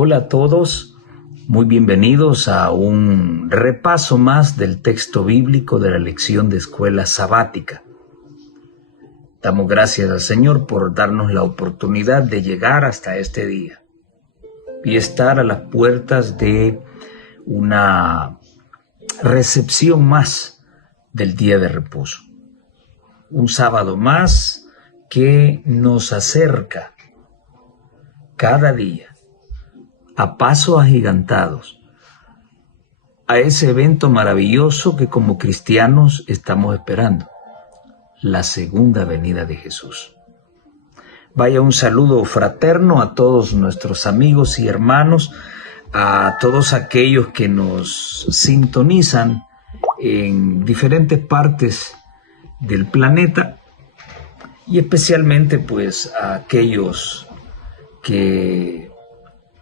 Hola a todos, muy bienvenidos a un repaso más del texto bíblico de la lección de escuela sabática. Damos gracias al Señor por darnos la oportunidad de llegar hasta este día y estar a las puertas de una recepción más del día de reposo. Un sábado más que nos acerca cada día a pasos agigantados a ese evento maravilloso que como cristianos estamos esperando, la segunda venida de Jesús. Vaya un saludo fraterno a todos nuestros amigos y hermanos, a todos aquellos que nos sintonizan en diferentes partes del planeta y especialmente pues a aquellos que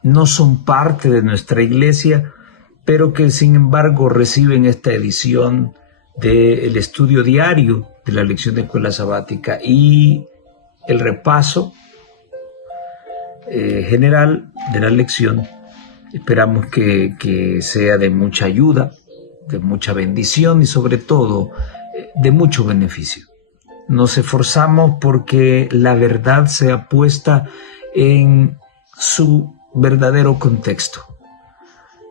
no son parte de nuestra iglesia, pero que sin embargo reciben esta edición del estudio diario de la lección de escuela sabática y el repaso general de la lección. Esperamos que sea de mucha ayuda, de mucha bendición y sobre todo de mucho beneficio. Nos esforzamos porque la verdad sea puesta en su verdadero contexto.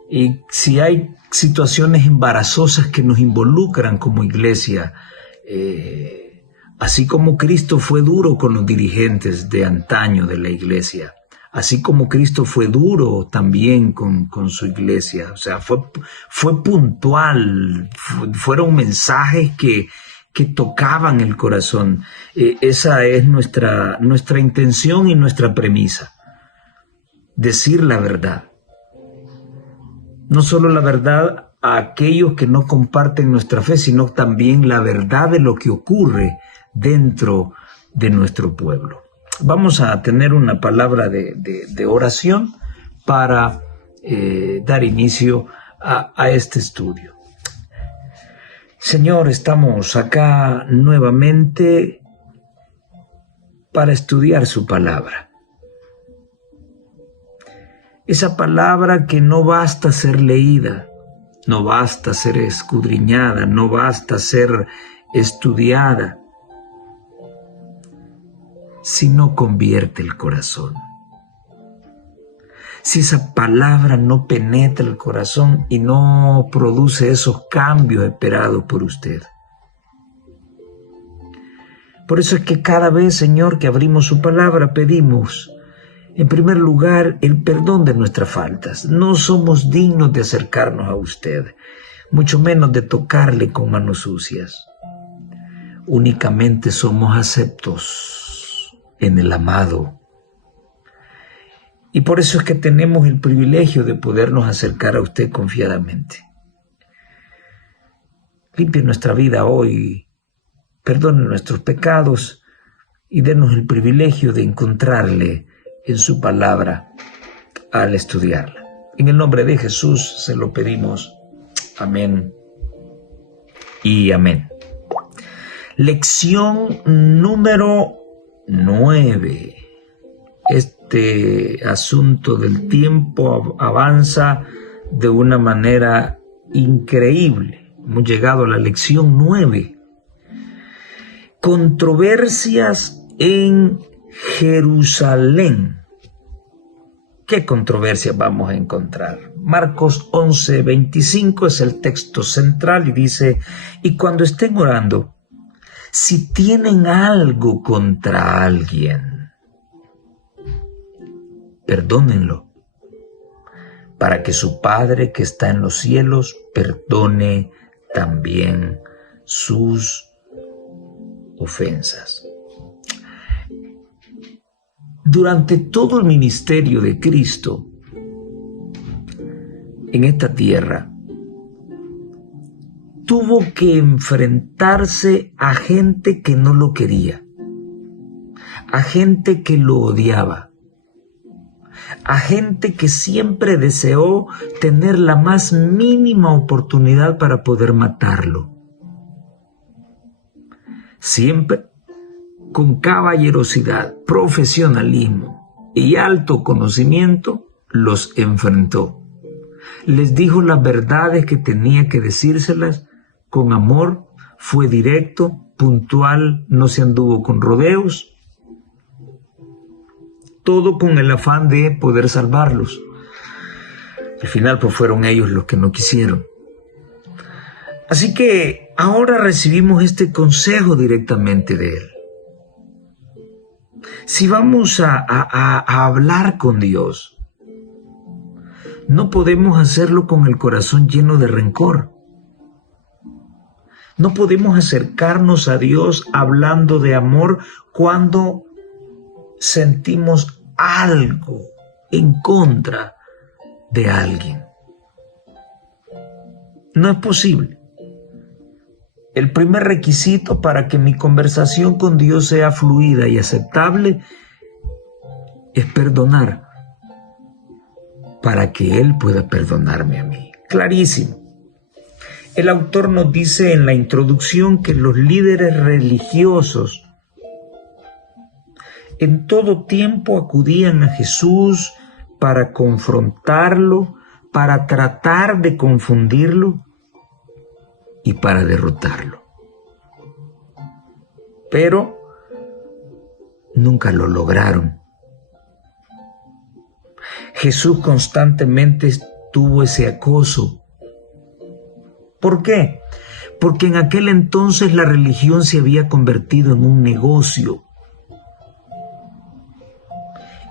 Y si hay situaciones embarazosas que nos involucran como iglesia, así como Cristo fue duro con los dirigentes de antaño de la iglesia, así como Cristo fue duro también con su iglesia, o sea, fue puntual, fueron mensajes que tocaban el corazón. Esa es nuestra intención y nuestra premisa. Decir la verdad. No solo la verdad a aquellos que no comparten nuestra fe, sino también la verdad de lo que ocurre dentro de nuestro pueblo. Vamos a tener una palabra de oración para dar inicio a este estudio. Señor, estamos acá nuevamente para estudiar su palabra. Esa palabra que no basta ser leída, no basta ser escudriñada, no basta ser estudiada, sino convierte el corazón. Si esa palabra no penetra el corazón y no produce esos cambios esperados por usted. Por eso es que cada vez, Señor, que abrimos su palabra, pedimos en primer lugar, el perdón de nuestras faltas. No somos dignos de acercarnos a usted, mucho menos de tocarle con manos sucias. Únicamente somos aceptos en el amado. Y por eso es que tenemos el privilegio de podernos acercar a usted confiadamente. Limpie nuestra vida hoy, perdone nuestros pecados y denos el privilegio de encontrarle en su palabra al estudiarla. En el nombre de Jesús se lo pedimos. Amén y amén. Lección número 9. Este asunto del tiempo avanza de una manera increíble. Hemos llegado a la lección 9. Controversias en Jerusalén. ¿Qué controversias vamos a encontrar? Marcos 11:25 es el texto central y dice: y cuando estén orando, si tienen algo contra alguien, perdónenlo, para que su Padre que está en los cielos perdone también sus ofensas. Durante todo el ministerio de Cristo en esta tierra, tuvo que enfrentarse a gente que no lo quería, a gente que lo odiaba, a gente que siempre deseó tener la más mínima oportunidad para poder matarlo. Siempre con caballerosidad, profesionalismo y alto conocimiento, los enfrentó. Les dijo las verdades que tenía que decírselas con amor, fue directo, puntual, no se anduvo con rodeos, todo con el afán de poder salvarlos. Al final pues fueron ellos los que no quisieron. Así que ahora recibimos este consejo directamente de Él. Si vamos a hablar con Dios, no podemos hacerlo con el corazón lleno de rencor. No podemos acercarnos a Dios hablando de amor cuando sentimos algo en contra de alguien. No es posible. El primer requisito para que mi conversación con Dios sea fluida y aceptable es perdonar, para que Él pueda perdonarme a mí. Clarísimo. El autor nos dice en la introducción que los líderes religiosos en todo tiempo acudían a Jesús para confrontarlo, para tratar de confundirlo y para derrotarlo. Pero nunca lo lograron. Jesús constantemente tuvo ese acoso. ¿Por qué? Porque en aquel entonces la religión se había convertido en un negocio.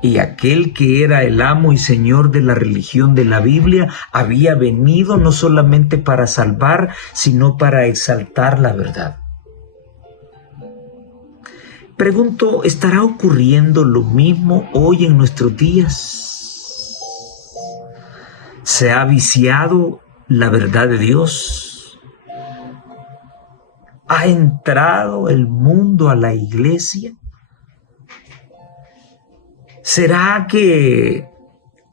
Y aquel que era el amo y señor de la religión de la Biblia había venido no solamente para salvar, sino para exaltar la verdad. Pregunto, ¿estará ocurriendo lo mismo hoy en nuestros días? ¿Se ha viciado la verdad de Dios? ¿Ha entrado el mundo a la iglesia? ¿Será que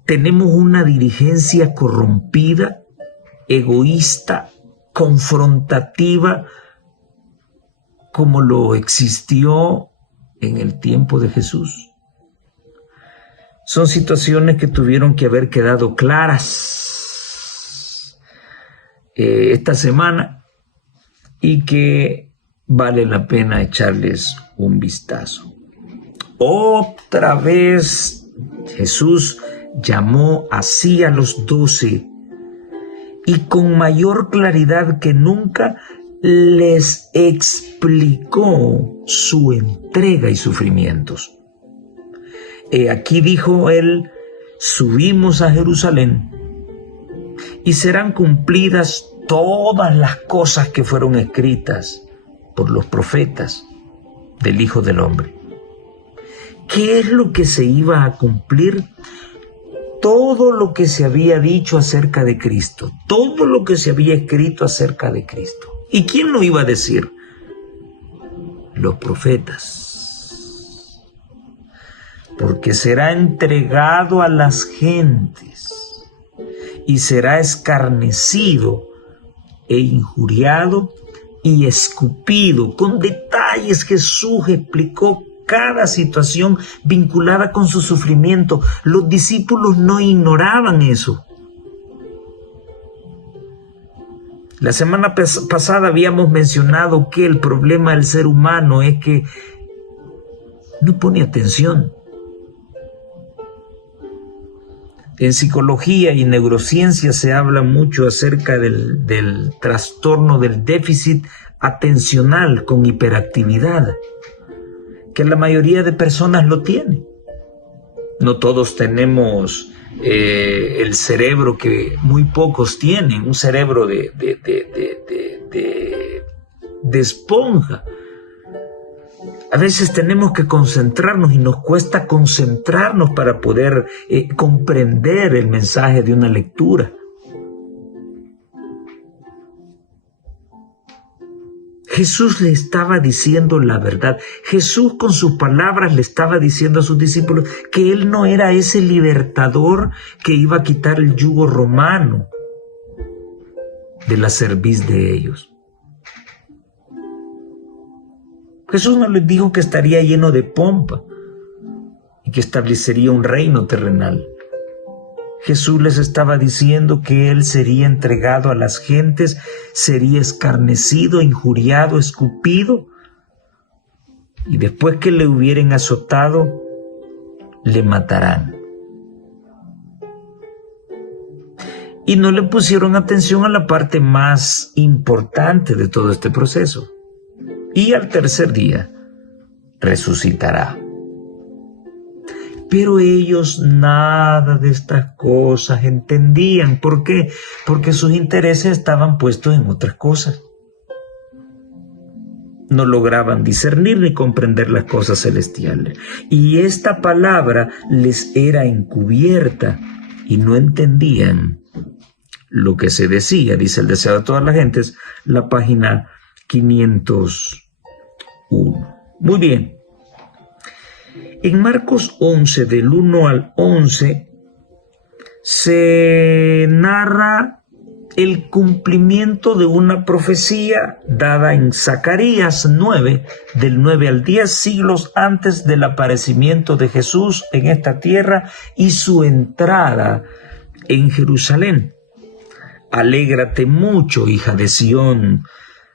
tenemos una dirigencia corrompida, egoísta, confrontativa, como lo existió en el tiempo de Jesús? Son situaciones que tuvieron que haber quedado claras esta semana y que vale la pena echarles un vistazo. Otra vez Jesús llamó así a los 12 y con mayor claridad que nunca les explicó su entrega y sufrimientos. Aquí dijo él, subimos a Jerusalén y serán cumplidas todas las cosas que fueron escritas por los profetas del Hijo del Hombre. ¿Qué es lo que se iba a cumplir? Todo lo que se había dicho acerca de Cristo, todo lo que se había escrito acerca de Cristo. ¿Y quién lo iba a decir? Los profetas. Porque será entregado a las gentes y será escarnecido e injuriado y escupido. Con detalles Jesús explicó cada situación vinculada con su sufrimiento. Los discípulos no ignoraban eso. La semana pasada habíamos mencionado que el problema del ser humano es que no pone atención. En psicología y neurociencia se habla mucho acerca del trastorno del déficit atencional con hiperactividad, que la mayoría de personas lo tiene. No todos tenemos el cerebro que muy pocos tienen, un cerebro de esponja. A veces tenemos que concentrarnos y nos cuesta concentrarnos para poder comprender el mensaje de una lectura. Jesús le estaba diciendo la verdad. Jesús con sus palabras le estaba diciendo a sus discípulos que Él no era ese libertador que iba a quitar el yugo romano de la cerviz de ellos. Jesús no les dijo que estaría lleno de pompa y que establecería un reino terrenal. Jesús les estaba diciendo que Él sería entregado a las gentes, sería escarnecido, injuriado, escupido, y después que le hubieran azotado, le matarán. Y no le pusieron atención a la parte más importante de todo este proceso. Y al tercer día resucitará. Pero ellos nada de estas cosas entendían. ¿Por qué? Porque sus intereses estaban puestos en otras cosas. No lograban discernir ni comprender las cosas celestiales. Y esta palabra les era encubierta y no entendían lo que se decía. Dice el deseo de todas las gentes, la página 501. Muy bien. En Marcos 11, del 1 al 11, se narra el cumplimiento de una profecía dada en Zacarías 9, del 9 al 10, siglos antes del aparecimiento de Jesús en esta tierra y su entrada en Jerusalén. Alégrate mucho, hija de Sión.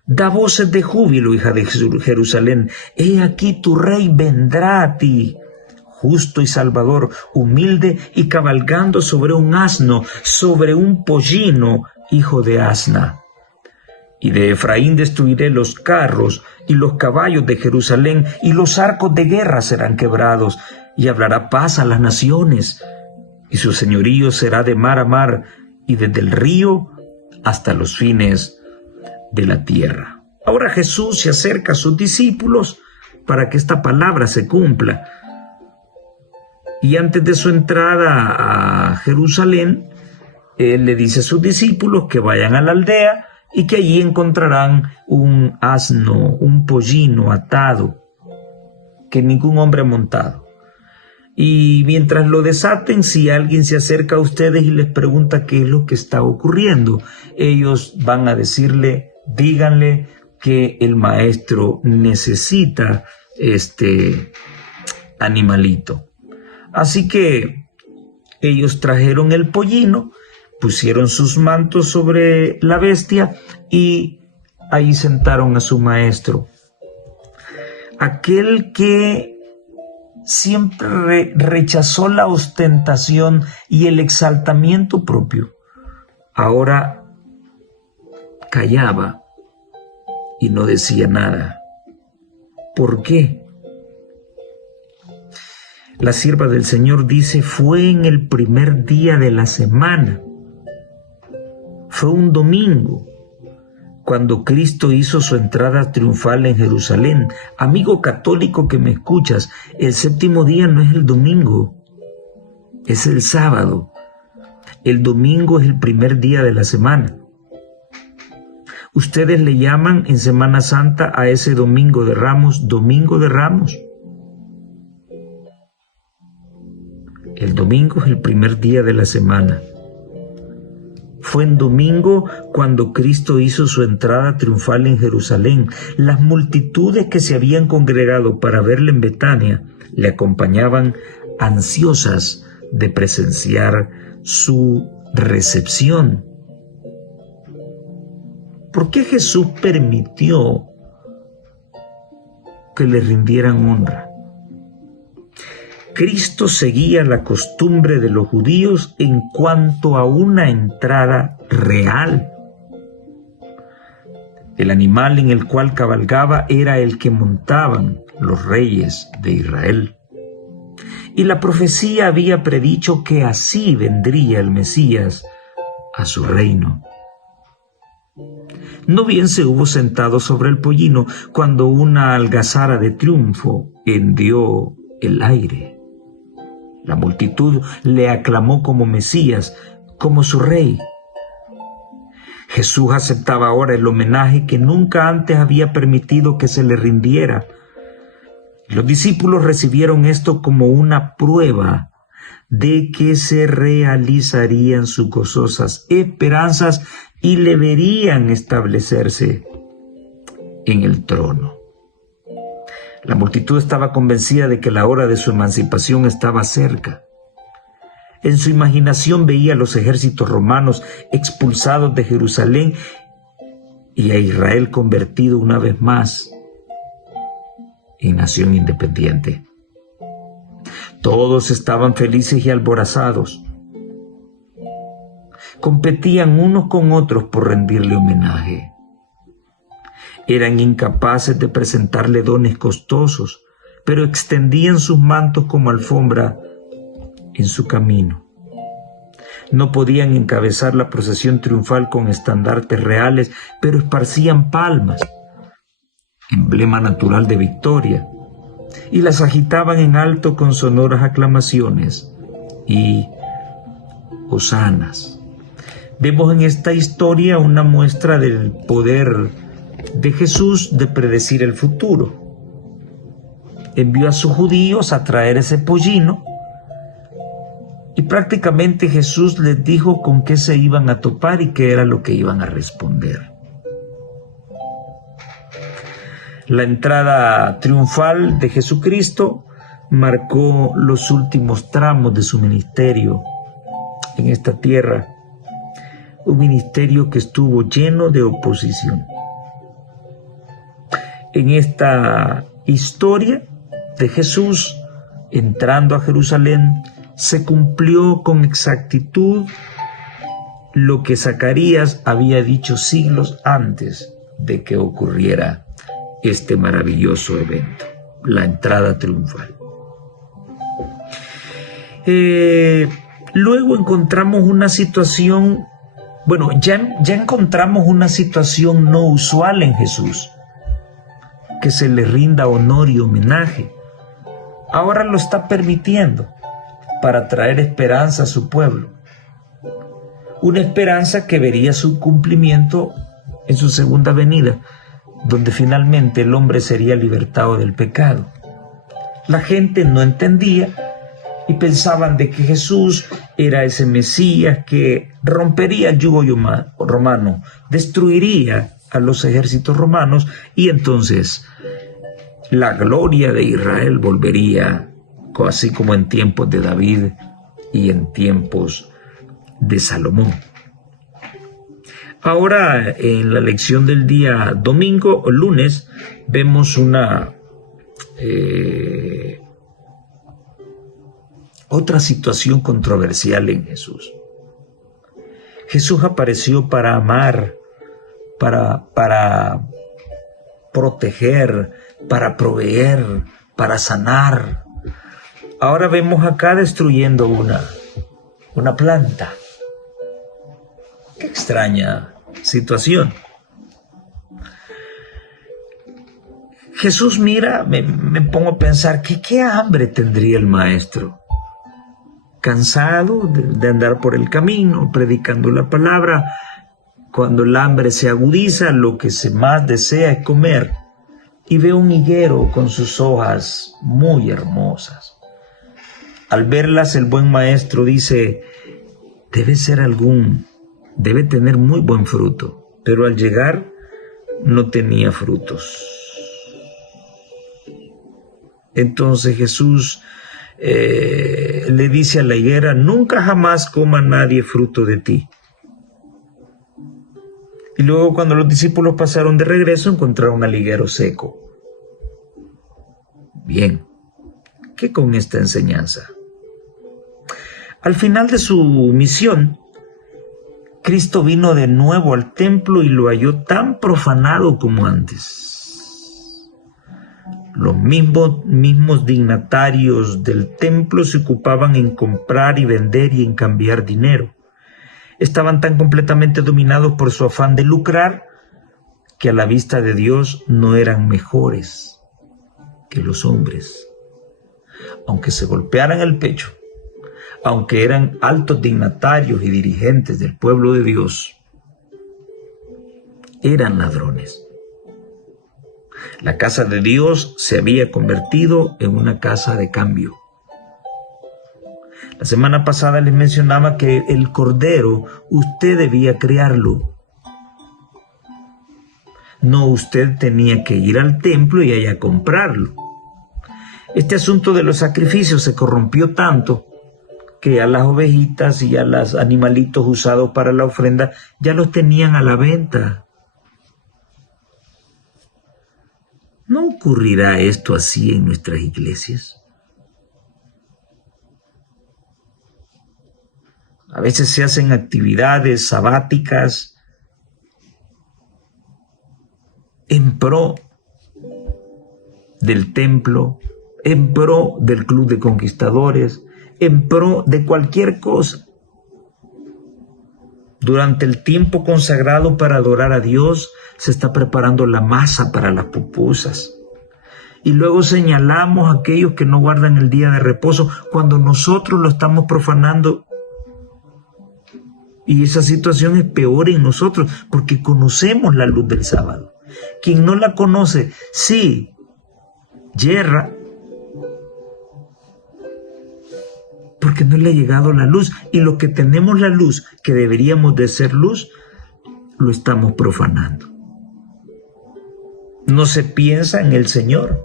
Da voces de júbilo, hija de Jerusalén. He aquí tu rey vendrá a ti, justo y salvador, humilde y cabalgando sobre un asno, sobre un pollino, hijo de asna. Y de Efraín destruiré los carros y los caballos de Jerusalén, y los arcos de guerra serán quebrados, y hablará paz a las naciones, y su señorío será de mar a mar, y desde el río hasta los fines de la tierra. Ahora Jesús se acerca a sus discípulos para que esta palabra se cumpla. Y antes de su entrada a Jerusalén, Él le dice a sus discípulos que vayan a la aldea y que allí encontrarán un asno, un pollino atado, que ningún hombre ha montado. Y mientras lo desaten, si alguien se acerca a ustedes y les pregunta qué es lo que está ocurriendo, ellos van a decirle, díganle que el maestro necesita este animalito. Así que ellos trajeron el pollino, pusieron sus mantos sobre la bestia y ahí sentaron a su maestro. Aquel que siempre rechazó la ostentación y el exaltamiento propio, ahora callaba y no decía nada. ¿Por qué? La sierva del Señor dice, fue en el primer día de la semana. Fue un domingo, cuando Cristo hizo su entrada triunfal en Jerusalén. Amigo católico que me escuchas, el séptimo día no es el domingo, es el sábado. El domingo es el primer día de la semana. Ustedes le llaman en Semana Santa a ese Domingo de Ramos, Domingo de Ramos. El domingo es el primer día de la semana. Fue en domingo cuando Cristo hizo su entrada triunfal en Jerusalén. Las multitudes que se habían congregado para verle en Betania le acompañaban ansiosas de presenciar su recepción. ¿Por qué Jesús permitió que le rindieran honra? Cristo seguía la costumbre de los judíos en cuanto a una entrada real. El animal en el cual cabalgaba era el que montaban los reyes de Israel. Y la profecía había predicho que así vendría el Mesías a su reino. No bien se hubo sentado sobre el pollino cuando una algazara de triunfo hendió el aire. La multitud le aclamó como Mesías, como su rey. Jesús aceptaba ahora el homenaje que nunca antes había permitido que se le rindiera. Los discípulos recibieron esto como una prueba de que se realizarían sus gozosas esperanzas y le verían establecerse en el trono. La multitud estaba convencida de que la hora de su emancipación estaba cerca. En su imaginación veía a los ejércitos romanos expulsados de Jerusalén y a Israel convertido una vez más en nación independiente. Todos estaban felices y alborazados. Competían unos con otros por rendirle homenaje. Eran incapaces de presentarle dones costosos, pero extendían sus mantos como alfombra en su camino. No podían encabezar la procesión triunfal con estandartes reales, pero esparcían palmas, emblema natural de victoria, y las agitaban en alto con sonoras aclamaciones y hosanas. Vemos en esta historia una muestra del poder de Jesús de predecir el futuro. Envió a sus judíos a traer ese pollino y prácticamente Jesús les dijo con qué se iban a topar y qué era lo que iban a responder. La entrada triunfal de Jesucristo marcó los últimos tramos de su ministerio en esta tierra, un ministerio que estuvo lleno de oposición. En esta historia de Jesús entrando a Jerusalén, se cumplió con exactitud lo que Zacarías había dicho siglos antes de que ocurriera este maravilloso evento, la entrada triunfal. Luego encontramos una situación, ya encontramos una situación no usual en Jesús, que se le rinda honor y homenaje. Ahora lo está permitiendo para traer esperanza a su pueblo. Una esperanza que vería su cumplimiento en su segunda venida, donde finalmente el hombre sería libertado del pecado. La gente no entendía y pensaban de que Jesús era ese Mesías que rompería el yugo romano, destruiría a los ejércitos romanos y entonces la gloria de Israel volvería, así como en tiempos de David y en tiempos de Salomón. Ahora, en la lección del día domingo o lunes, vemos otra situación controversial en Jesús. Jesús apareció para amar, para proteger, para proveer, para sanar. Ahora vemos acá destruyendo una planta. Qué extraña situación. Jesús mira, me pongo a pensar, ¿qué hambre tendría el maestro? Cansado de andar por el camino, predicando la palabra. Cuando el hambre se agudiza, lo que más desea es comer. Y ve un higuero con sus hojas muy hermosas. Al verlas, el buen maestro dice, debe tener muy buen fruto. Pero al llegar, no tenía frutos. Entonces Jesús le dice a la higuera, nunca jamás coma nadie fruto de ti. Y luego cuando los discípulos pasaron de regreso, encontraron al higuero seco. Bien, ¿qué con esta enseñanza? Al final de su misión, Cristo vino de nuevo al templo y lo halló tan profanado como antes. Los mismos dignatarios del templo se ocupaban en comprar y vender y en cambiar dinero. Estaban tan completamente dominados por su afán de lucrar que a la vista de Dios no eran mejores que los hombres. Aunque se golpearan el pecho, aunque eran altos dignatarios y dirigentes del pueblo de Dios, eran ladrones. La casa de Dios se había convertido en una casa de cambio. La semana pasada les mencionaba que el cordero usted debía criarlo. No, usted tenía que ir al templo y allá comprarlo. Este asunto de los sacrificios se corrompió tanto que a las ovejitas y a los animalitos usados para la ofrenda ya los tenían a la venta. ¿No ocurrirá esto así en nuestras iglesias? A veces se hacen actividades sabáticas en pro del templo, en pro del club de conquistadores, en pro de cualquier cosa. Durante el tiempo consagrado para adorar a Dios, se está preparando la masa para las pupusas. Y luego señalamos a aquellos que no guardan el día de reposo cuando nosotros lo estamos profanando. Y esa situación es peor en nosotros porque conocemos la luz del sábado. Quien no la conoce, sí, yerra, porque no le ha llegado la luz. Y lo que tenemos la luz, que deberíamos de ser luz, lo estamos profanando. No se piensa en el Señor.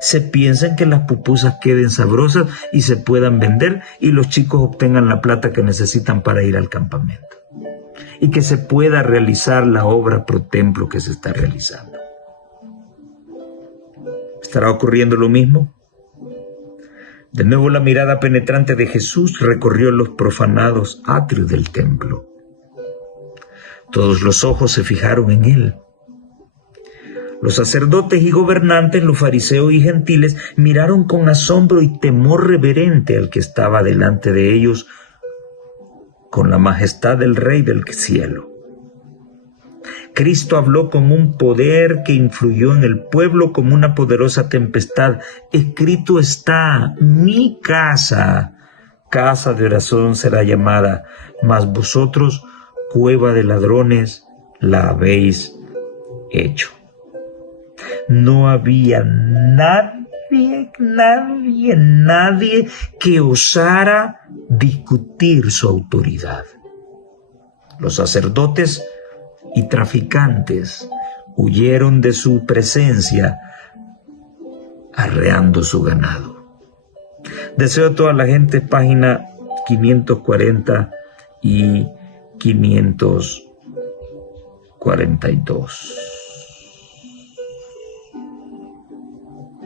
Se piensa en que las pupusas queden sabrosas y se puedan vender y los chicos obtengan la plata que necesitan para ir al campamento. Y que se pueda realizar la obra pro templo que se está realizando. ¿Estará ocurriendo lo mismo? De nuevo la mirada penetrante de Jesús recorrió los profanados atrios del templo. Todos los ojos se fijaron en él. Los sacerdotes y gobernantes, los fariseos y gentiles, miraron con asombro y temor reverente al que estaba delante de ellos, con la majestad del Rey del cielo. Cristo habló con un poder que influyó en el pueblo como una poderosa tempestad. Escrito está: mi casa, casa de oración será llamada, mas vosotros, cueva de ladrones, la habéis hecho. No había nadie que osara discutir su autoridad. Los sacerdotes y traficantes huyeron de su presencia, arreando su ganado. Deseo a toda la gente, página 540 y 542.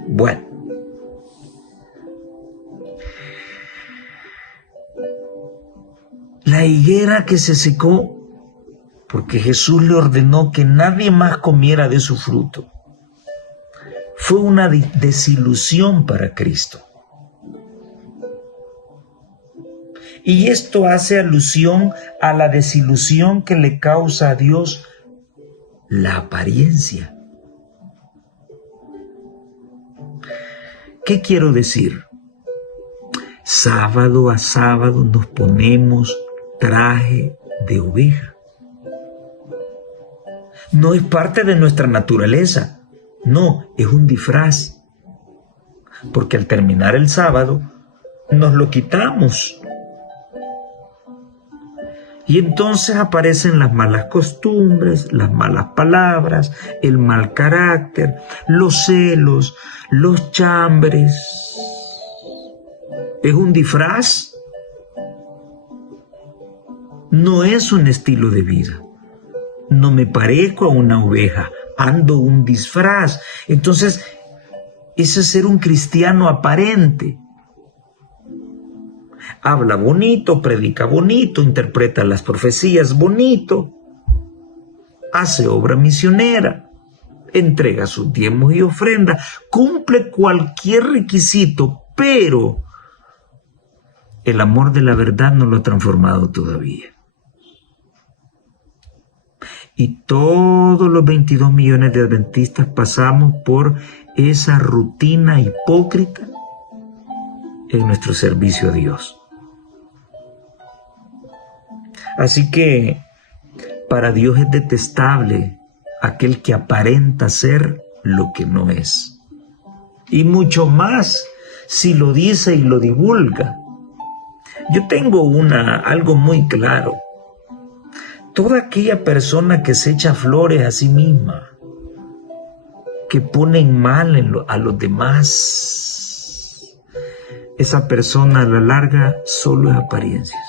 Bueno, la higuera que se secó porque Jesús le ordenó que nadie más comiera de su fruto, fue una desilusión para Cristo. Y esto hace alusión a la desilusión que le causa a Dios la apariencia. ¿Qué quiero decir? Sábado a sábado nos ponemos traje de oveja. No es parte de nuestra naturaleza, no, es un disfraz. Porque al terminar el sábado, nos lo quitamos. Y entonces aparecen las malas costumbres, las malas palabras, el mal carácter, los celos, los chambres. ¿Es un disfraz? No es un estilo de vida. No me parezco a una oveja, ando un disfraz. Entonces, ese es ser un cristiano aparente. Habla bonito, predica bonito, interpreta las profecías bonito, hace obra misionera, entrega sus diezmos y ofrendas, cumple cualquier requisito, pero el amor de la verdad no lo ha transformado todavía. Y todos los 22 millones de adventistas pasamos por esa rutina hipócrita en nuestro servicio a Dios. Así que para Dios es detestable aquel que aparenta ser lo que no es. Y mucho más si lo dice y lo divulga. Yo tengo algo muy claro. Toda aquella persona que se echa flores a sí misma, que pone en mal a los demás, esa persona a la larga solo es apariencias.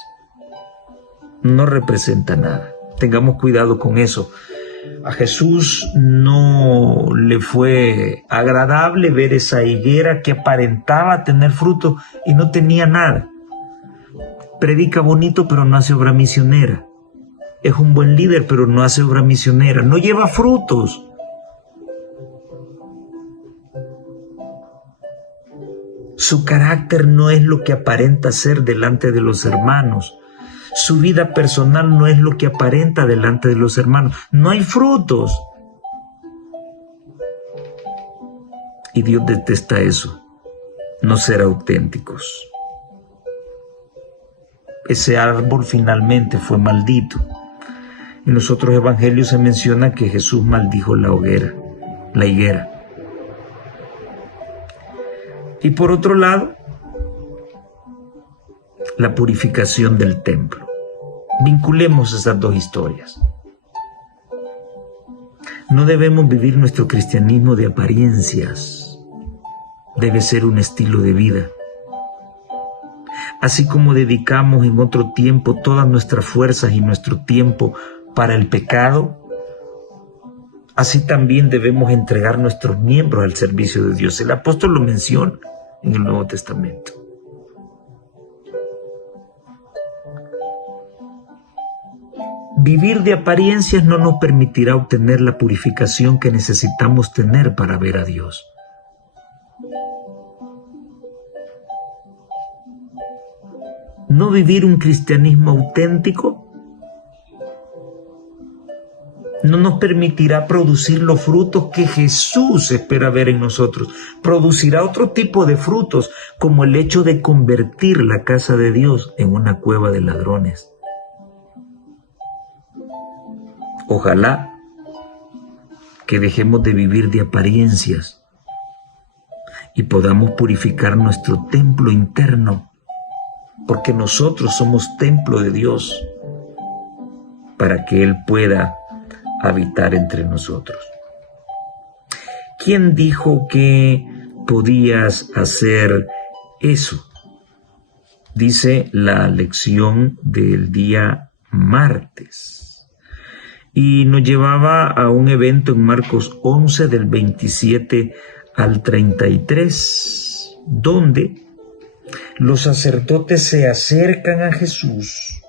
No representa nada. Tengamos cuidado con eso. A Jesús no le fue agradable ver esa higuera que aparentaba tener fruto y no tenía nada. Predica bonito, pero no hace obra misionera. Es un buen líder, pero no hace obra misionera. No lleva frutos. Su carácter no es lo que aparenta ser delante de los hermanos. Su vida personal no es lo que aparenta delante de los hermanos. No hay frutos. Y Dios detesta eso. No ser auténticos. Ese árbol finalmente fue maldito. En los otros evangelios se menciona que Jesús maldijo la higuera. Y por otro lado, la purificación del templo. Vinculemos esas dos historias. No debemos vivir nuestro cristianismo de apariencias. Debe ser un estilo de vida. Así como dedicamos en otro tiempo todas nuestras fuerzas y nuestro tiempo para el pecado, así también debemos entregar nuestros miembros al servicio de Dios. El apóstol lo menciona en el Nuevo Testamento. Vivir de apariencias no nos permitirá obtener la purificación que necesitamos tener para ver a Dios. No vivir un cristianismo auténtico no nos permitirá producir los frutos que Jesús espera ver en nosotros. Producirá otro tipo de frutos, como el hecho de convertir la casa de Dios en una cueva de ladrones. Ojalá que dejemos de vivir de apariencias y podamos purificar nuestro templo interno, porque nosotros somos templo de Dios, para que Él pueda habitar entre nosotros. ¿Quién dijo que podías hacer eso? Dice la lección del día martes. Y nos llevaba a un evento en Marcos 11 del 27 al 33, donde los sacerdotes se acercan a Jesús.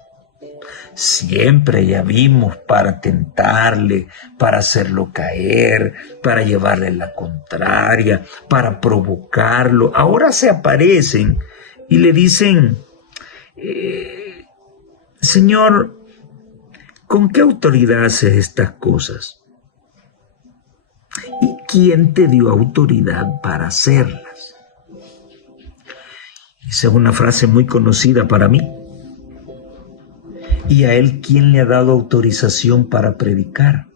Siempre ya vimos para tentarle, para hacerlo caer, para llevarle la contraria, para provocarlo. Ahora se aparecen y le dicen, Señor, ¿con qué autoridad haces estas cosas? ¿Y quién te dio autoridad para hacerlas? Esa es una frase muy conocida para mí. ¿Y a él quién le ha dado autorización para predicar?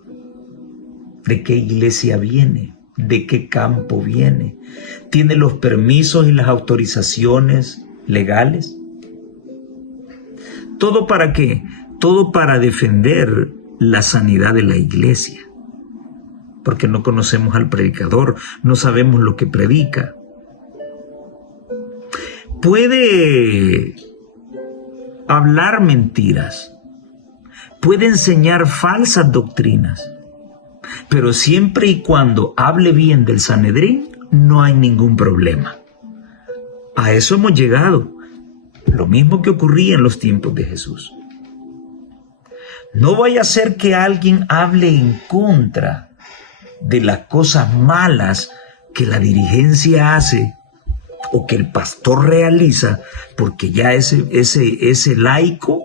¿De qué iglesia viene? ¿De qué campo viene? ¿Tiene los permisos y las autorizaciones legales? ¿Todo para qué? Todo para defender la sanidad de la iglesia. Porque no conocemos al predicador, no sabemos lo que predica. Puede hablar mentiras, puede enseñar falsas doctrinas, pero siempre y cuando hable bien del Sanedrín, no hay ningún problema. A eso hemos llegado, lo mismo que ocurría en los tiempos de Jesús. No vaya a ser que alguien hable en contra de las cosas malas que la dirigencia hace o que el pastor realiza, porque ya ese laico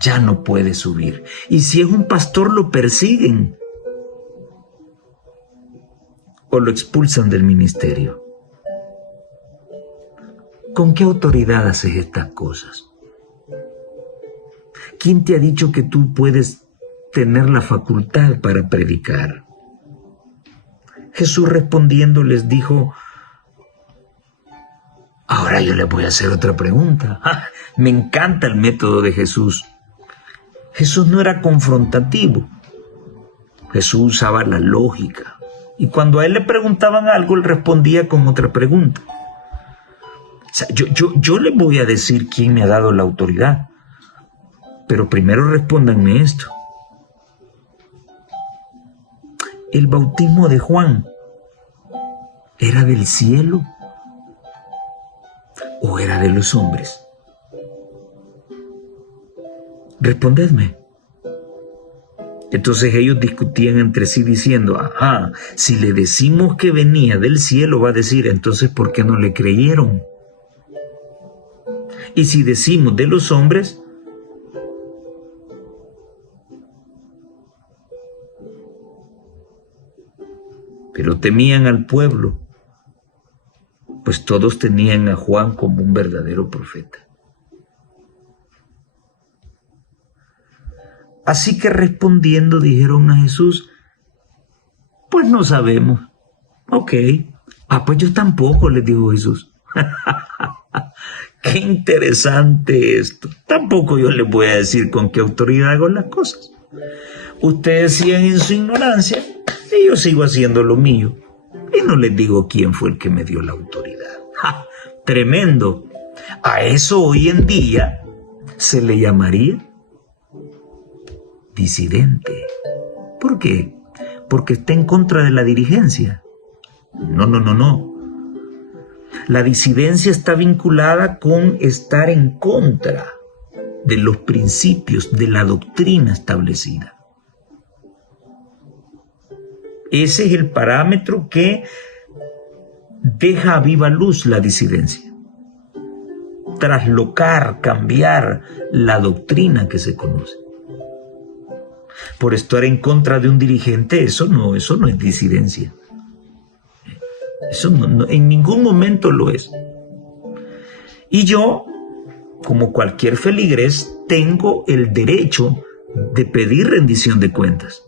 ya no puede subir. Y si es un pastor, lo persiguen o lo expulsan del ministerio. ¿Con qué autoridad haces estas cosas? ¿Quién te ha dicho que tú puedes tener la facultad para predicar? Jesús respondiendo les dijo, ahora yo le voy a hacer otra pregunta. Me encanta el método de Jesús. Jesús no era confrontativo. Jesús usaba la lógica. Y cuando a él le preguntaban algo, él respondía con otra pregunta. sea, yo les voy a decir quién me ha dado la autoridad, pero primero respóndanme esto. ¿El bautismo de Juan era del cielo o era de los hombres? Respondedme. Entonces ellos discutían entre sí diciendo, ajá, si le decimos que venía del cielo, va a decir, entonces ¿por qué no le creyeron? Y si decimos de los hombres, pero temían al pueblo, pues todos tenían a Juan como un verdadero profeta. Así que respondiendo dijeron a Jesús, pues no sabemos. Ok. Pues yo tampoco, les dijo Jesús. Qué interesante esto. Tampoco yo les voy a decir con qué autoridad hago las cosas. Ustedes siguen en su ignorancia y yo sigo haciendo lo mío. Y no les digo quién fue el que me dio la autoridad. ¡Ja! Tremendo. A eso hoy en día se le llamaría disidente. ¿Por qué? Porque está en contra de la dirigencia. No. La disidencia está vinculada con estar en contra de los principios de la doctrina establecida. Ese es el parámetro que deja a viva luz la disidencia. Traslocar, cambiar la doctrina que se conoce. Por estar en contra de un dirigente, eso no es disidencia. Eso no, en ningún momento lo es. Y yo, como cualquier feligrés, tengo el derecho de pedir rendición de cuentas.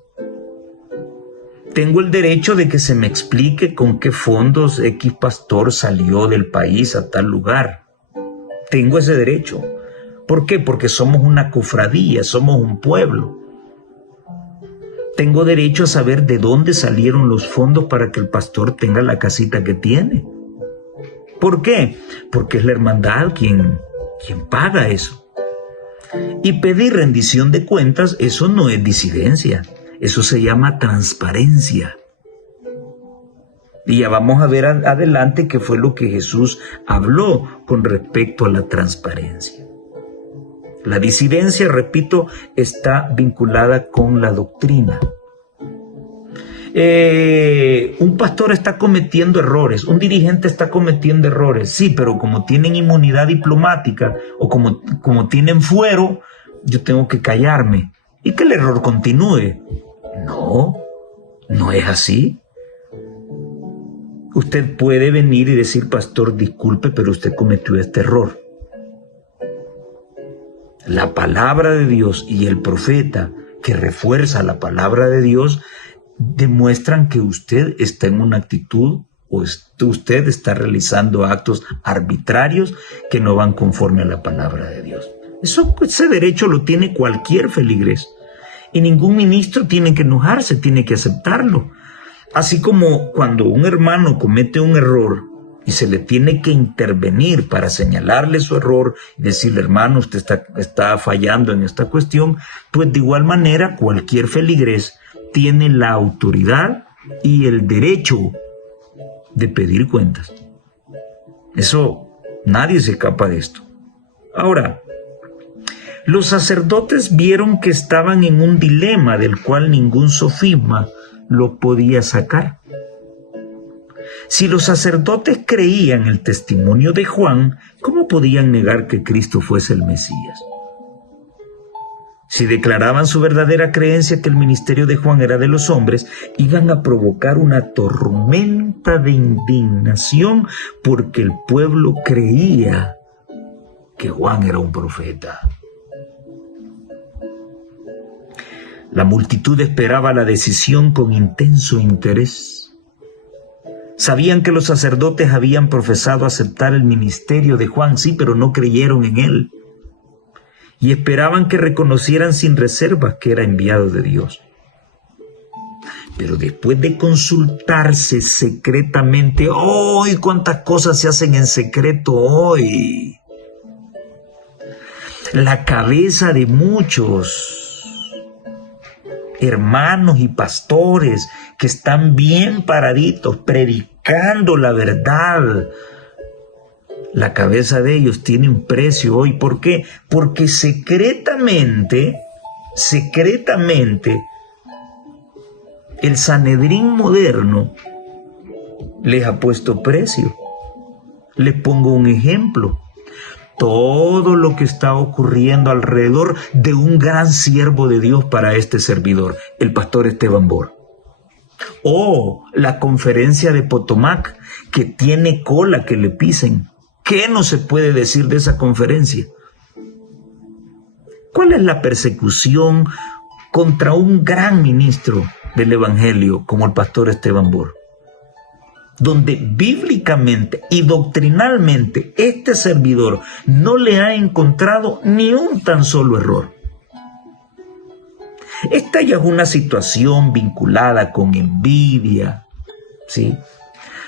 Tengo el derecho de que se me explique con qué fondos X pastor salió del país a tal lugar. Tengo ese derecho. ¿Por qué? Porque somos una cofradía, somos un pueblo. Tengo derecho a saber de dónde salieron los fondos para que el pastor tenga la casita que tiene. ¿Por qué? Porque es la hermandad quien paga eso. Y pedir rendición de cuentas, eso no es disidencia. Eso se llama transparencia. Y ya vamos a ver adelante qué fue lo que Jesús habló con respecto a la transparencia. La disidencia, repito, está vinculada con la doctrina. Un pastor está cometiendo errores, un dirigente está cometiendo errores, sí, pero como tienen inmunidad diplomática o como tienen fuero, yo tengo que callarme y que el error continúe. No es así. Usted puede venir y decir, pastor, disculpe, pero usted cometió este error. La palabra de Dios y el profeta que refuerza la palabra de Dios demuestran que usted está en una actitud o usted está realizando actos arbitrarios que no van conforme a la palabra de Dios. Ese derecho lo tiene cualquier feligrés y ningún ministro tiene que enojarse, tiene que aceptarlo. Así como cuando un hermano comete un error y se le tiene que intervenir para señalarle su error y decirle, hermano, usted está fallando en esta cuestión, pues de igual manera cualquier feligrés tiene la autoridad y el derecho de pedir cuentas. Eso, nadie se escapa de esto. Ahora, los sacerdotes vieron que estaban en un dilema del cual ningún sofisma lo podía sacar. Si los sacerdotes creían el testimonio de Juan, ¿cómo podían negar que Cristo fuese el Mesías? Si declaraban su verdadera creencia que el ministerio de Juan era de los hombres, iban a provocar una tormenta de indignación porque el pueblo creía que Juan era un profeta. La multitud esperaba la decisión con intenso interés. Sabían que los sacerdotes habían profesado aceptar el ministerio de Juan, sí, pero no creyeron en él. Y esperaban que reconocieran sin reservas que era enviado de Dios. Pero después de consultarse secretamente, ¡ay! ¡Cuántas cosas se hacen en secreto hoy! La cabeza de muchos hermanos y pastores que están bien paraditos, predicando la verdad. La cabeza de ellos tiene un precio hoy. ¿Por qué? Porque secretamente, el Sanedrín moderno les ha puesto precio. Les pongo un ejemplo. Todo lo que está ocurriendo alrededor de un gran siervo de Dios para este servidor, el pastor Esteban Bor. O la conferencia de Potomac, que tiene cola que le pisen. ¿Qué no se puede decir de esa conferencia? ¿Cuál es la persecución contra un gran ministro del Evangelio como el pastor Esteban Bor? Donde bíblicamente y doctrinalmente este servidor no le ha encontrado ni un tan solo error. Esta ya es una situación vinculada con envidia, ¿sí?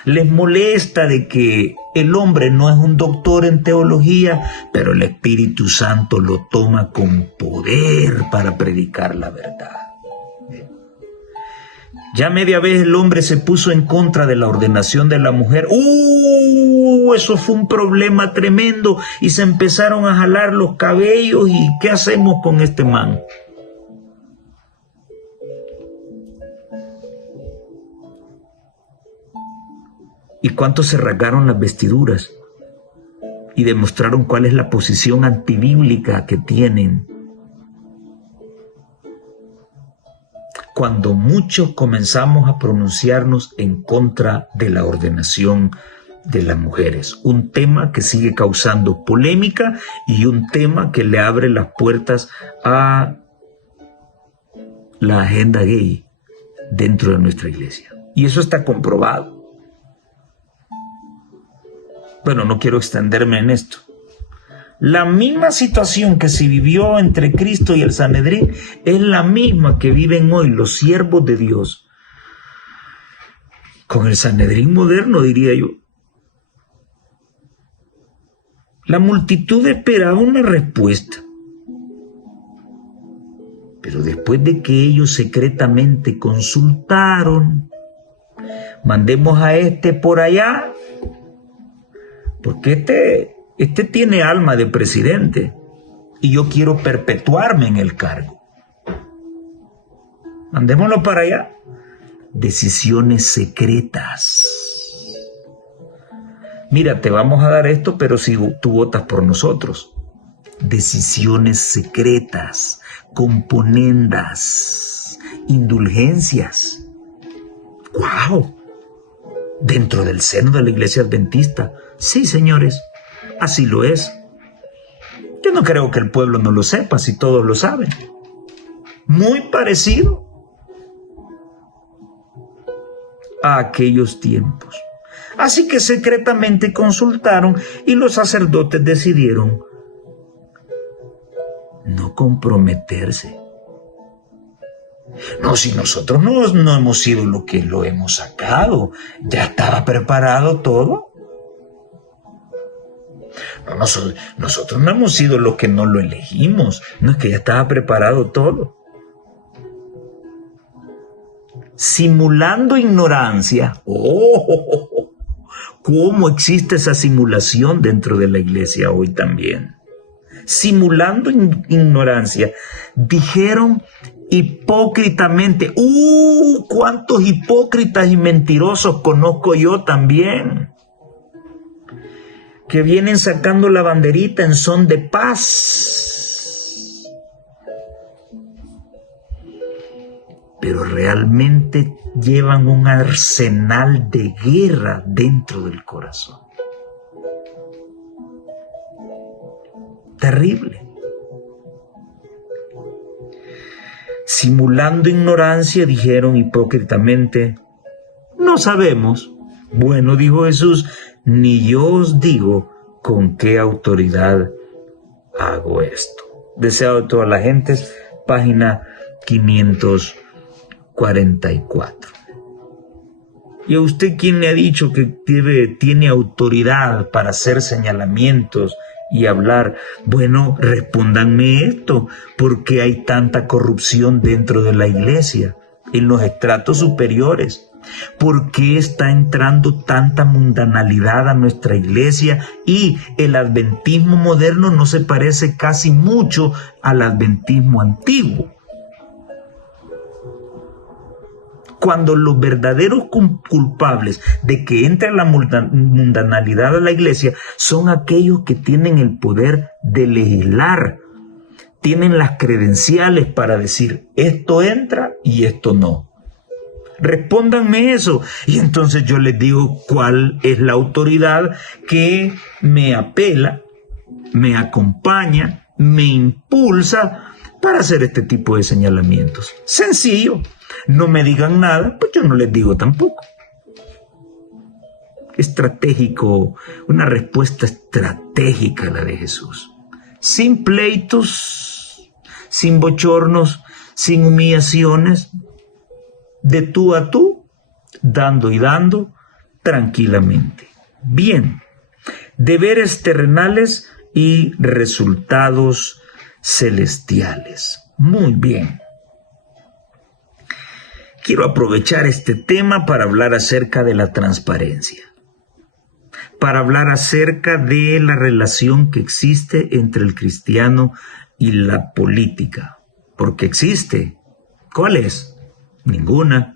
Les molesta de que el hombre no es un doctor en teología, pero el Espíritu Santo lo toma con poder para predicar la verdad. Ya media vez el hombre se puso en contra de la ordenación de la mujer. Eso fue un problema tremendo y se empezaron a jalar los cabellos. ¿Y qué hacemos con este man? ¿Y cuántos se rasgaron las vestiduras y demostraron cuál es la posición antibíblica que tienen? Cuando muchos comenzamos a pronunciarnos en contra de la ordenación de las mujeres, un tema que sigue causando polémica y un tema que le abre las puertas a la agenda gay dentro de nuestra iglesia. Y eso está comprobado. Bueno, no quiero extenderme en esto. La misma situación que se vivió entre Cristo y el Sanedrín es la misma que viven hoy los siervos de Dios con el Sanedrín moderno, diría yo. La multitud esperaba una respuesta, pero después de que ellos secretamente consultaron, mandemos a este por allá, porque este tiene alma de presidente y yo quiero perpetuarme en el cargo. Mandémoslo para allá. Decisiones secretas. Mira, te vamos a dar esto, pero si tú votas por nosotros. Decisiones secretas, componendas, indulgencias. ¡Wow! Dentro del seno de la Iglesia Adventista. Sí, señores, así lo es. Yo no creo que el pueblo no lo sepa, si todos lo saben. Muy parecido a aquellos tiempos. Así que secretamente consultaron y los sacerdotes decidieron no comprometerse. No, si nosotros no hemos sido lo que lo hemos sacado, ya estaba preparado todo. No, nosotros no hemos sido los que no lo elegimos, no es que ya estaba preparado todo. Simulando ignorancia. ¿Cómo existe esa simulación dentro de la iglesia hoy también? Simulando ignorancia, dijeron hipócritamente, cuántos hipócritas y mentirosos conozco yo también, que vienen sacando la banderita en son de paz, pero realmente llevan un arsenal de guerra dentro del corazón. Terrible. Simulando ignorancia, dijeron hipócritamente, no sabemos. Bueno, dijo Jesús, ni yo os digo con qué autoridad hago esto. Deseado de todas las gentes, página 500. 44. ¿Y a usted quién le ha dicho que tiene autoridad para hacer señalamientos y hablar? Bueno, respóndanme esto. ¿Por qué hay tanta corrupción dentro de la iglesia, en los estratos superiores? ¿Por qué está entrando tanta mundanalidad a nuestra iglesia? Y el adventismo moderno no se parece casi mucho al adventismo antiguo. Cuando los verdaderos culpables de que entre la mundanalidad a la iglesia son aquellos que tienen el poder de legislar, tienen las credenciales para decir esto entra y esto no. Respóndanme eso. Y entonces yo les digo cuál es la autoridad que me apela, me acompaña, me impulsa para hacer este tipo de señalamientos. Sencillo. No me digan nada, pues yo no les digo tampoco. Estratégico, una respuesta estratégica la de Jesús. Sin pleitos, sin bochornos, sin humillaciones, de tú a tú, dando y dando tranquilamente. Bien, deberes terrenales y resultados celestiales. Muy bien. Quiero aprovechar este tema para hablar acerca de la transparencia, para hablar acerca de la relación que existe entre el cristiano y la política, porque existe. ¿Cuál es? Ninguna.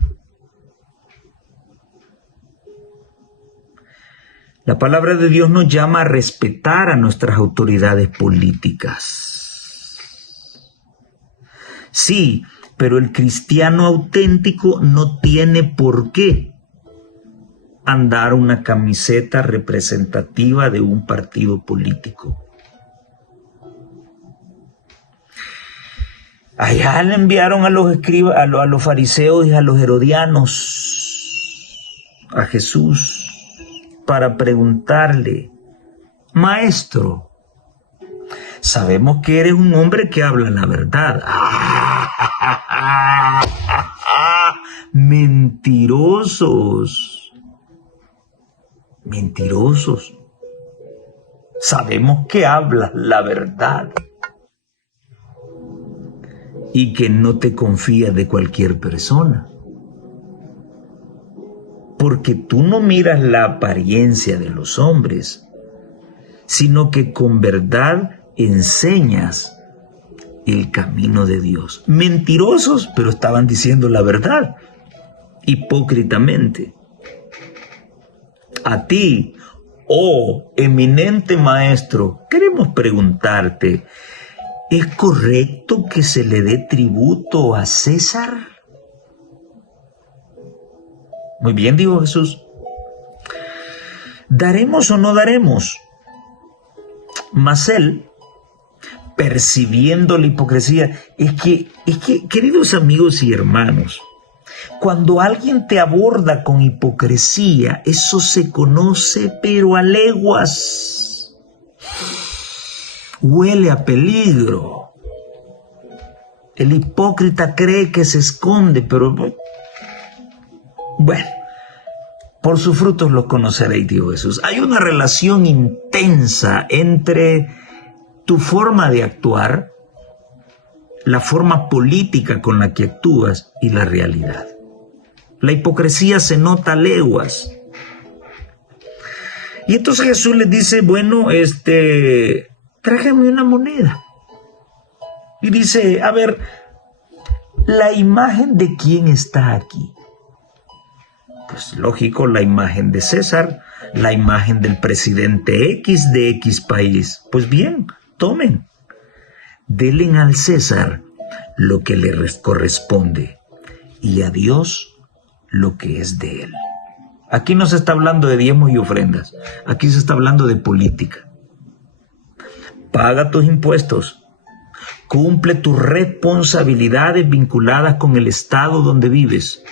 La palabra de Dios nos llama a respetar a nuestras autoridades políticas. Sí, pero el cristiano auténtico no tiene por qué andar una camiseta representativa de un partido político. Allá le enviaron a los escribas, a los fariseos y a los herodianos a Jesús para preguntarle: Maestro, sabemos que eres un hombre que habla la verdad. Mentirosos. Mentirosos. Sabemos que hablas la verdad y que no te confías de cualquier persona, porque tú no miras la apariencia de los hombres, sino que con verdad enseñas el camino de Dios. Mentirosos, pero estaban diciendo la verdad, hipócritamente. A ti, oh eminente maestro, queremos preguntarte: ¿es correcto que se le dé tributo a César? Muy bien, dijo Jesús. ¿Daremos o no daremos? Mas él, percibiendo la hipocresía, es que, queridos amigos y hermanos, cuando alguien te aborda con hipocresía, eso se conoce pero a leguas. Huele a peligro. El hipócrita cree que se esconde, pero bueno, por sus frutos los conoceréis, dijo Jesús. Hay una relación intensa entre tu forma de actuar, la forma política con la que actúas y la realidad. La hipocresía se nota a leguas. Y entonces Jesús les dice: bueno, tráigame una moneda. Y dice: a ver, ¿la imagen de quién está aquí? Pues lógico, la imagen de César, la imagen del presidente X de X país. Pues bien, tomen. Denle al César lo que le corresponde y a Dios lo que es de él. Aquí no se está hablando de diezmos y ofrendas. Aquí se está hablando de política. Paga tus impuestos. Cumple tus responsabilidades vinculadas con el estado donde vives.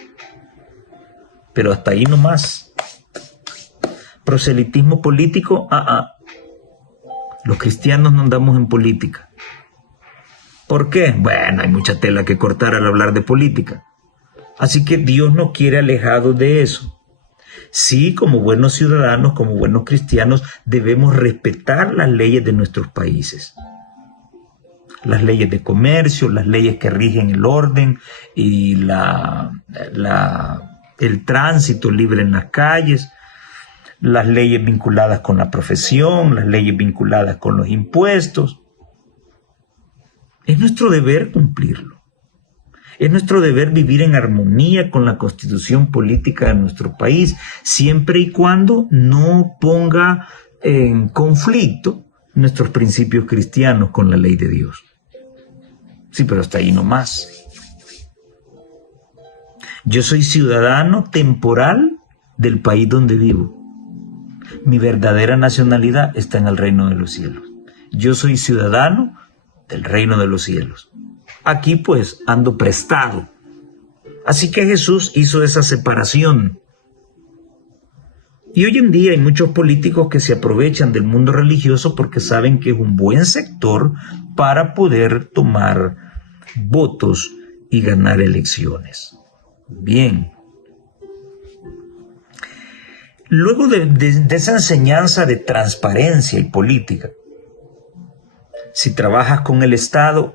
Pero hasta ahí nomás. Proselitismo político, Los cristianos no andamos en política. ¿Por qué? Bueno, hay mucha tela que cortar al hablar de política. Así que Dios nos quiere alejados de eso. Sí, como buenos ciudadanos, como buenos cristianos, debemos respetar las leyes de nuestros países. Las leyes de comercio, las leyes que rigen el orden y el tránsito libre en las calles, las leyes vinculadas con la profesión, las leyes vinculadas con los impuestos. Es nuestro deber cumplirlo. Es nuestro deber vivir en armonía con la constitución política de nuestro país, siempre y cuando no ponga en conflicto nuestros principios cristianos con la ley de Dios. Sí, pero hasta ahí nomás. Yo soy ciudadano temporal del país donde vivo. Mi verdadera nacionalidad está en el reino de los cielos. Yo soy ciudadano del reino de los cielos. Aquí pues ando prestado. Así que Jesús hizo esa separación. Y hoy en día hay muchos políticos que se aprovechan del mundo religioso porque saben que es un buen sector para poder tomar votos y ganar elecciones. Bien. Luego de esa enseñanza de transparencia y política, si trabajas con el Estado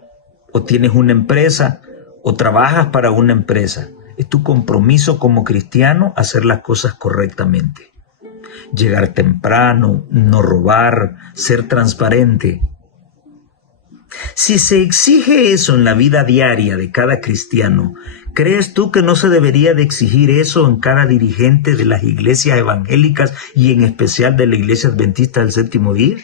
o tienes una empresa o trabajas para una empresa, es tu compromiso como cristiano hacer las cosas correctamente. Llegar temprano, no robar, ser transparente. Si se exige eso en la vida diaria de cada cristiano, ¿crees tú que no se debería de exigir eso en cada dirigente de las iglesias evangélicas y en especial de la Iglesia Adventista del Séptimo Día?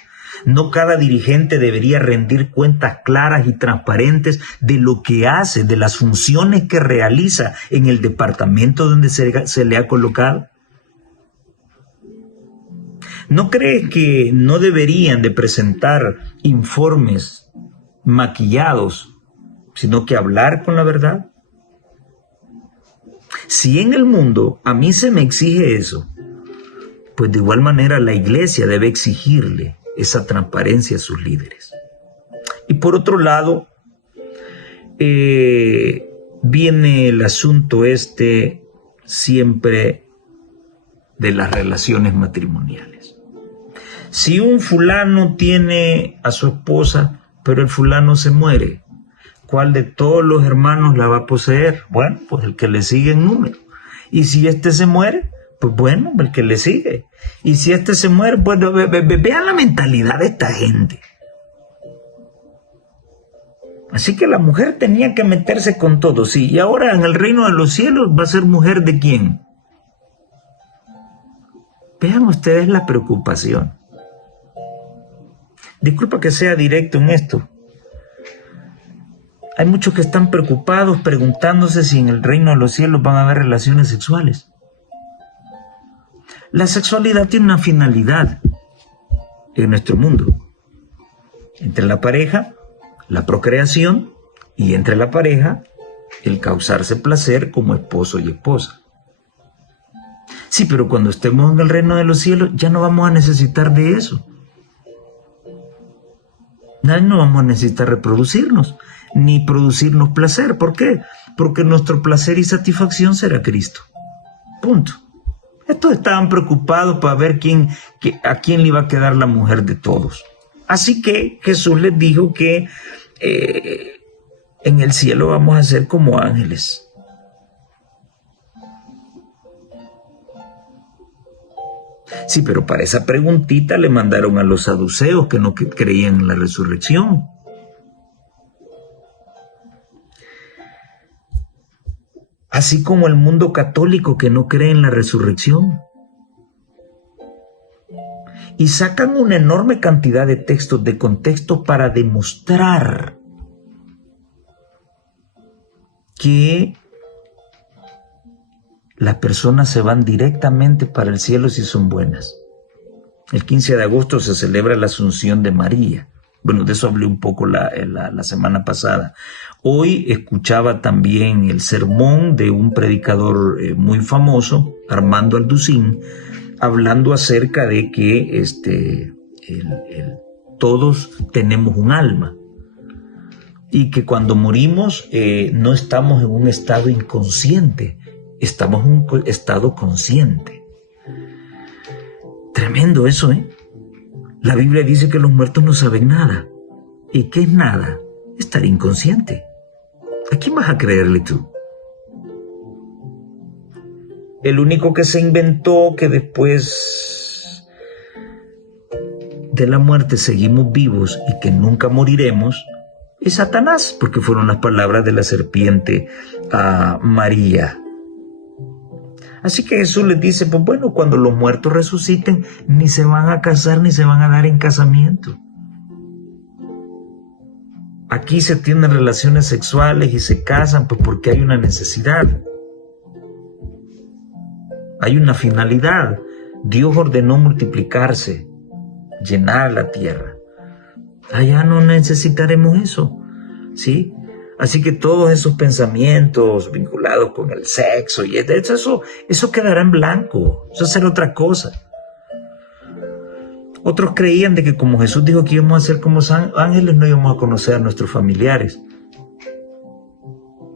¿No cada dirigente debería rendir cuentas claras y transparentes de lo que hace, de las funciones que realiza en el departamento donde se le ha colocado? ¿No crees que no deberían de presentar informes maquillados, sino que hablar con la verdad? Si en el mundo a mí se me exige eso, pues de igual manera la iglesia debe exigirle esa transparencia a sus líderes. Y por otro lado, viene el asunto siempre de las relaciones matrimoniales. Si un fulano tiene a su esposa, pero el fulano se muere, ¿cuál de todos los hermanos la va a poseer? Bueno, pues el que le sigue en número. Y si este se muere, pues bueno, el que le sigue. Y si este se muere, pues vean la mentalidad de esta gente. Así que la mujer tenía que meterse con todo. Sí, y ahora en el reino de los cielos va a ser mujer de quién. Vean ustedes la preocupación. Disculpa que sea directo en esto. Hay muchos que están preocupados preguntándose si en el reino de los cielos van a haber relaciones sexuales. La sexualidad tiene una finalidad en nuestro mundo. Entre la pareja, la procreación, y entre la pareja, el causarse placer como esposo y esposa. Sí, pero cuando estemos en el reino de los cielos ya no vamos a necesitar de eso. No vamos a necesitar reproducirnos, ni producirnos placer. ¿Por qué? Porque nuestro placer y satisfacción será Cristo. Punto. Estos estaban preocupados para ver a quién le iba a quedar la mujer de todos. Así que Jesús les dijo que en el cielo vamos a ser como ángeles. Sí, pero para esa preguntita le mandaron a los saduceos que no creían en la resurrección. Así como el mundo católico que no cree en la resurrección. Y sacan una enorme cantidad de textos de contexto para demostrar que las personas se van directamente para el cielo si son buenas. El 15 de agosto se celebra la Asunción de María. Bueno, de eso hablé un poco la semana pasada. Hoy escuchaba también el sermón de un predicador muy famoso, Armando Alducín, hablando acerca de que todos tenemos un alma. y que cuando morimos no estamos en un estado inconsciente, estamos en un estado consciente. Tremendo eso, ¿eh? La Biblia dice que los muertos no saben nada. ¿Y qué es nada? Estar inconsciente. ¿A quién vas a creerle tú? El único que se inventó que después de la muerte seguimos vivos y que nunca moriremos es Satanás, porque fueron las palabras de la serpiente a María. Así que Jesús les dice, pues bueno, cuando los muertos resuciten, ni se van a casar ni se van a dar en casamiento. Aquí se tienen relaciones sexuales y se casan pues porque hay una necesidad. Hay una finalidad. Dios ordenó multiplicarse, llenar la tierra. Allá no necesitaremos eso, ¿sí? Así que todos esos pensamientos vinculados con el sexo y eso quedará en blanco. Eso será otra cosa. Otros creían de que como Jesús dijo que íbamos a ser como ángeles, no íbamos a conocer a nuestros familiares.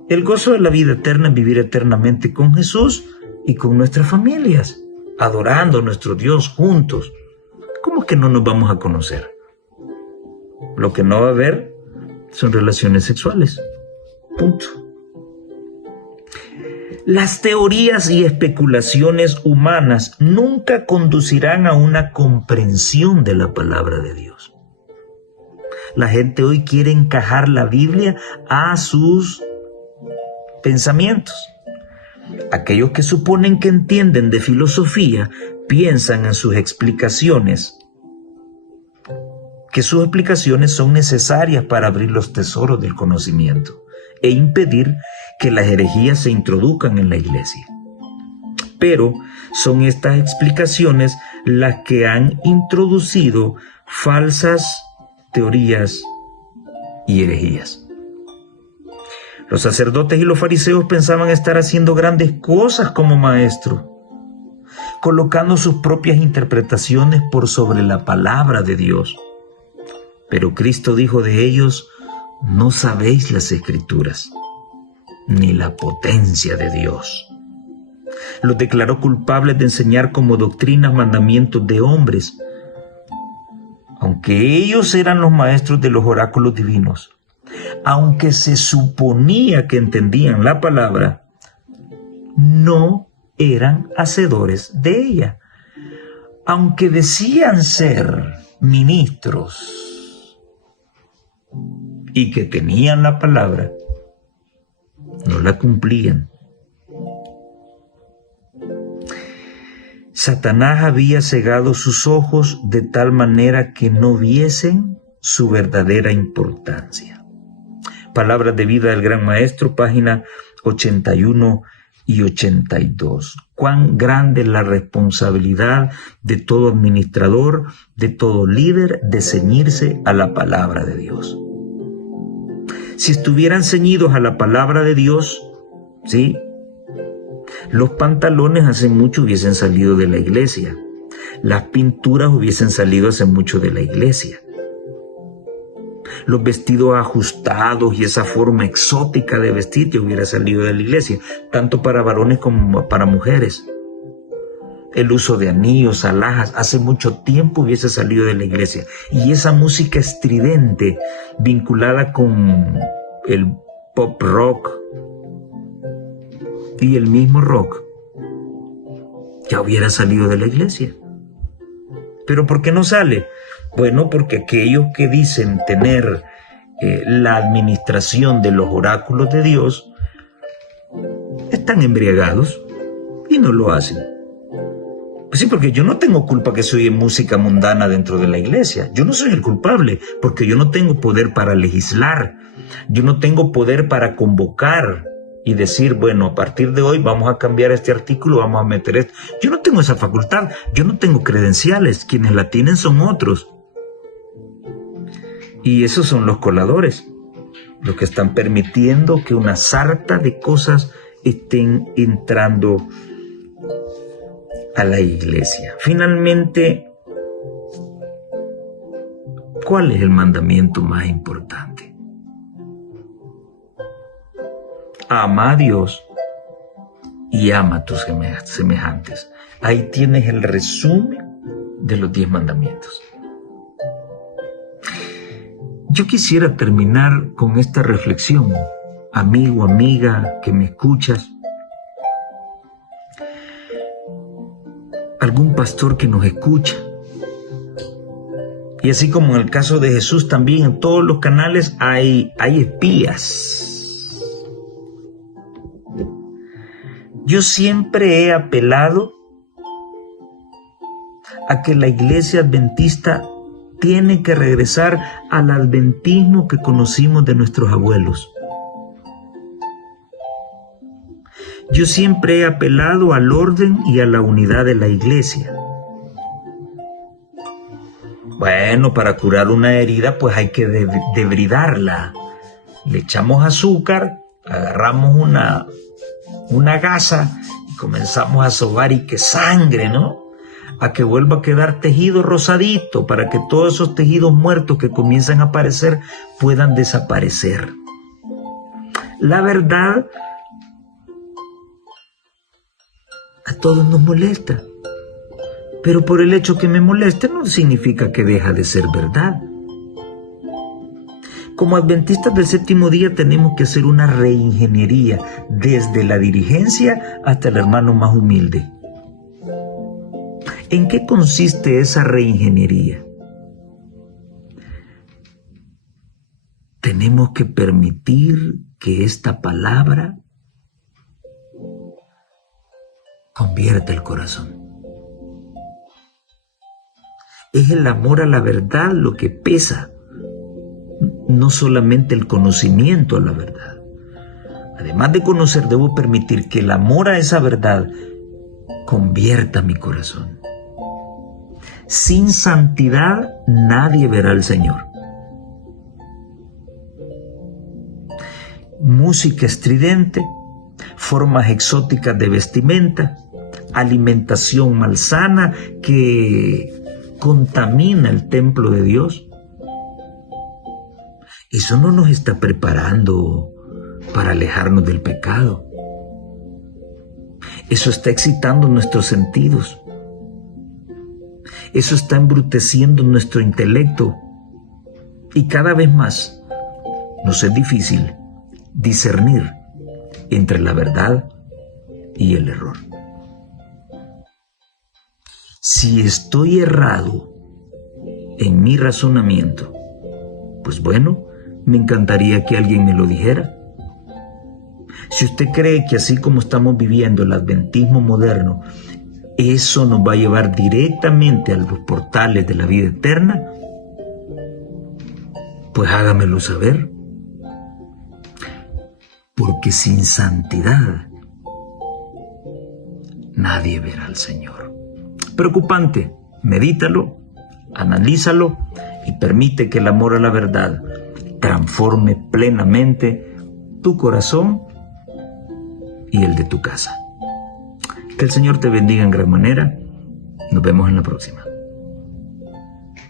El gozo de la vida eterna es vivir eternamente con Jesús y con nuestras familias, adorando a nuestro Dios juntos. ¿Cómo es que no nos vamos a conocer? Lo que no va a haber son relaciones sexuales. Punto. Las teorías y especulaciones humanas nunca conducirán a una comprensión de la palabra de Dios. La gente hoy quiere encajar la Biblia a sus pensamientos. Aquellos que suponen que entienden de filosofía piensan en sus explicaciones, que sus explicaciones son necesarias para abrir los tesoros del conocimiento e impedir que las herejías se introduzcan en la iglesia. Pero son estas explicaciones las que han introducido falsas teorías y herejías. Los sacerdotes y los fariseos pensaban estar haciendo grandes cosas como maestros, colocando sus propias interpretaciones por sobre la palabra de Dios. Pero Cristo dijo de ellos, no sabéis las Escrituras, ni la potencia de Dios. Los declaró culpables de enseñar como doctrinas mandamientos de hombres, aunque ellos eran los maestros de los oráculos divinos. Aunque se suponía que entendían la palabra, no eran hacedores de ella. Aunque decían ser ministros y que tenían la palabra, no la cumplían. Satanás había cegado sus ojos de tal manera que no viesen su verdadera importancia. Palabras de vida del Gran Maestro, página 81 y 82. Cuán grande es la responsabilidad de todo administrador, de todo líder, de ceñirse a la palabra de Dios. Si estuvieran ceñidos a la palabra de Dios, ¿sí?, los pantalones hace mucho hubiesen salido de la iglesia. Las pinturas hubiesen salido hace mucho de la iglesia. Los vestidos ajustados y esa forma exótica de vestir ya hubiera salido de la iglesia, tanto para varones como para mujeres. El uso de anillos, alhajas, hace mucho tiempo hubiese salido de la iglesia. Y esa música estridente vinculada con el pop rock y el mismo rock ya hubiera salido de la iglesia. ¿Pero por qué no sale? Bueno, porque aquellos que dicen tener la administración de los oráculos de Dios están embriagados y no lo hacen. Pues sí, porque yo no tengo culpa que se oye música mundana dentro de la iglesia. Yo no soy el culpable, porque yo no tengo poder para legislar. Yo no tengo poder para convocar y decir, bueno, a partir de hoy vamos a cambiar este artículo, vamos a meter esto. Yo no tengo esa facultad, yo no tengo credenciales. Quienes la tienen son otros. Y esos son los coladores, los que están permitiendo que una sarta de cosas estén entrando a la iglesia. Finalmente, ¿cuál es el mandamiento más importante? ama a Dios y ama a tus semejantes. Ahí tienes el resumen de los 10 mandamientos. Yo quisiera terminar con esta reflexión, amigo, amiga, que me escuchas. Algún pastor que nos escucha. Y así como en el caso de Jesús, también en todos los canales hay espías. Yo siempre he apelado a que la iglesia adventista tiene que regresar al adventismo que conocimos de nuestros abuelos. Yo siempre he apelado al orden y a la unidad de la iglesia. Bueno, para curar una herida, pues hay que debridarla. Le echamos azúcar, agarramos una gasa y comenzamos a sobar y que sangre, ¿no? A que vuelva a quedar tejido rosadito para que todos esos tejidos muertos que comienzan a aparecer puedan desaparecer. La verdad a todos nos molesta, pero por el hecho que me moleste no significa que deja de ser verdad. Como adventistas del séptimo día tenemos que hacer una reingeniería desde la dirigencia hasta el hermano más humilde. ¿En qué consiste esa reingeniería? Tenemos que permitir que esta palabra convierta el corazón. Es el amor a la verdad lo que pesa, no solamente el conocimiento a la verdad. Además de conocer, debo permitir que el amor a esa verdad convierta mi corazón. Sin santidad nadie verá al Señor. Música estridente, formas exóticas de vestimenta, alimentación malsana que contamina el templo de Dios. Eso no nos está preparando para alejarnos del pecado. Eso está excitando nuestros sentidos. Eso está embruteciendo nuestro intelecto. Y cada vez más nos es difícil discernir entre la verdad y el error. Si estoy errado en mi razonamiento, pues bueno, me encantaría que alguien me lo dijera. Si usted cree que así como estamos viviendo el adventismo moderno, eso nos va a llevar directamente a los portales de la vida eterna, pues hágamelo saber. Porque sin santidad nadie verá al Señor. Preocupante, medítalo, analízalo y permite que el amor a la verdad transforme plenamente tu corazón y el de tu casa. Que el Señor te bendiga en gran manera. Nos vemos en la próxima.